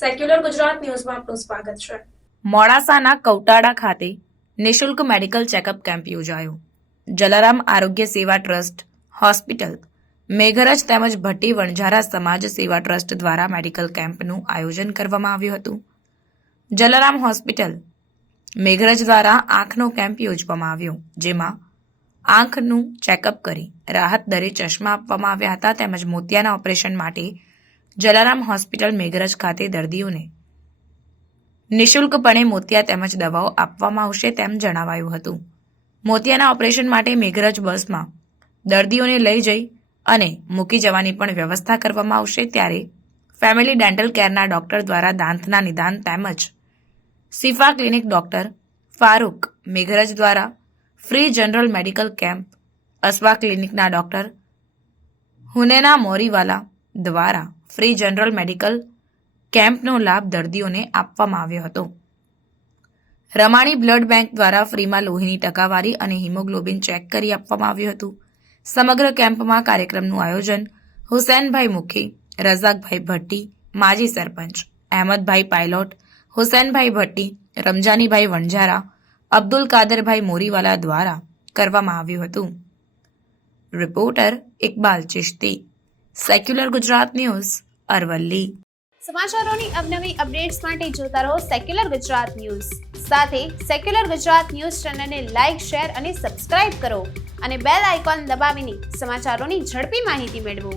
Secular Gujarat ન્યૂઝમાં આપનું સ્વાગત છે. મોડાસાના કૌટાડા ખાતે નિઃશુલ્ક મેડિકલ ચેકઅપ કેમ્પ યોજાયો. જલારામ આરોગ્ય સેવા ટ્રસ્ટ, હોસ્પિટલ, મેઘરજ તેમજ ભટ્ટી વણઝારા સમાજ સેવા ટ્રસ્ટ દ્વારા મેડિકલ કેમ્પનું આયોજન કરવામાં આવ્યું હતું. જલારામ હોસ્પિટલ, મેઘરજ દ્વારા આંખનો કેમ્પ યોજવામાં આવ્યો, જેમાં આંખનું ચેકઅપ કરી રાહત દરે ચશ્મા આપવામાં આવ્યા હતા તેમજ મોતિયાના ઓપરેશન માટે જલારામ હોસ્પિટલ મેઘરજ ખાતે દર્દીઓને નિઃશુલ્કપણે મોતિયા તેમજ દવાઓ આપવામાં આવશે તેમ જણાવાયું હતું. મોતિયાના ઓપરેશન માટે મેઘરજ બસમાં દર્દીઓને લઈ જઈ અને મૂકી જવાની પણ વ્યવસ્થા કરવામાં આવશે. ત્યારે ફેમિલી ડેન્ટલ કેરના ડોક્ટર દ્વારા દાંતના નિદાન તેમજ શિફા ક્લિનિક ડોક્ટર ફારૂક મેઘરજ દ્વારા free general medical camp, Aswa ક્લિનિકના ડોક્ટર હુનેના મોરીવાલા દ્વારા ફ્રી જનરલ મેડિકલ કેમ્પનો લાભ દર્દીઓને આપવામાં આવ્યો હતો. રમાણી બ્લડ બેંક દ્વારા ફ્રીમાં લોહીની ટકાવારી અને હિમોગ્લોબિન ચેક કરી આપવામાં આવ્યું હતું. સમગ્ર કેમ્પમાં કાર્યક્રમનું આયોજન હુસૈનભાઈ મુખી, રઝાકભાઈ ભટ્ટી, માજી સરપંચ, અહેમદભાઈ પાયલોટ, હુસૈનભાઈ ભટ્ટી, રમજાનીભાઈ વણઝારા, અબ્દુલ કાદરભાઈ મોરીવાલા દ્વારા કરવામાં આવ્યું હતું. Reporter Iqbal Chishti, secular Gujarat news, Aravalli. સમાચારોની અવનવી અપડેટ્સ માટે જોતા રહો સેક્યુલર ગુજરાત ન્યૂઝ. સાથે સેક્યુલર ગુજરાત ન્યૂઝ ચેનલને લાઇક, શેર અને સબસ્ક્રાઇબ કરો અને બેલ આઇકોન દબાવીને સમાચારોની ઝડપી માહિતી મેળવો.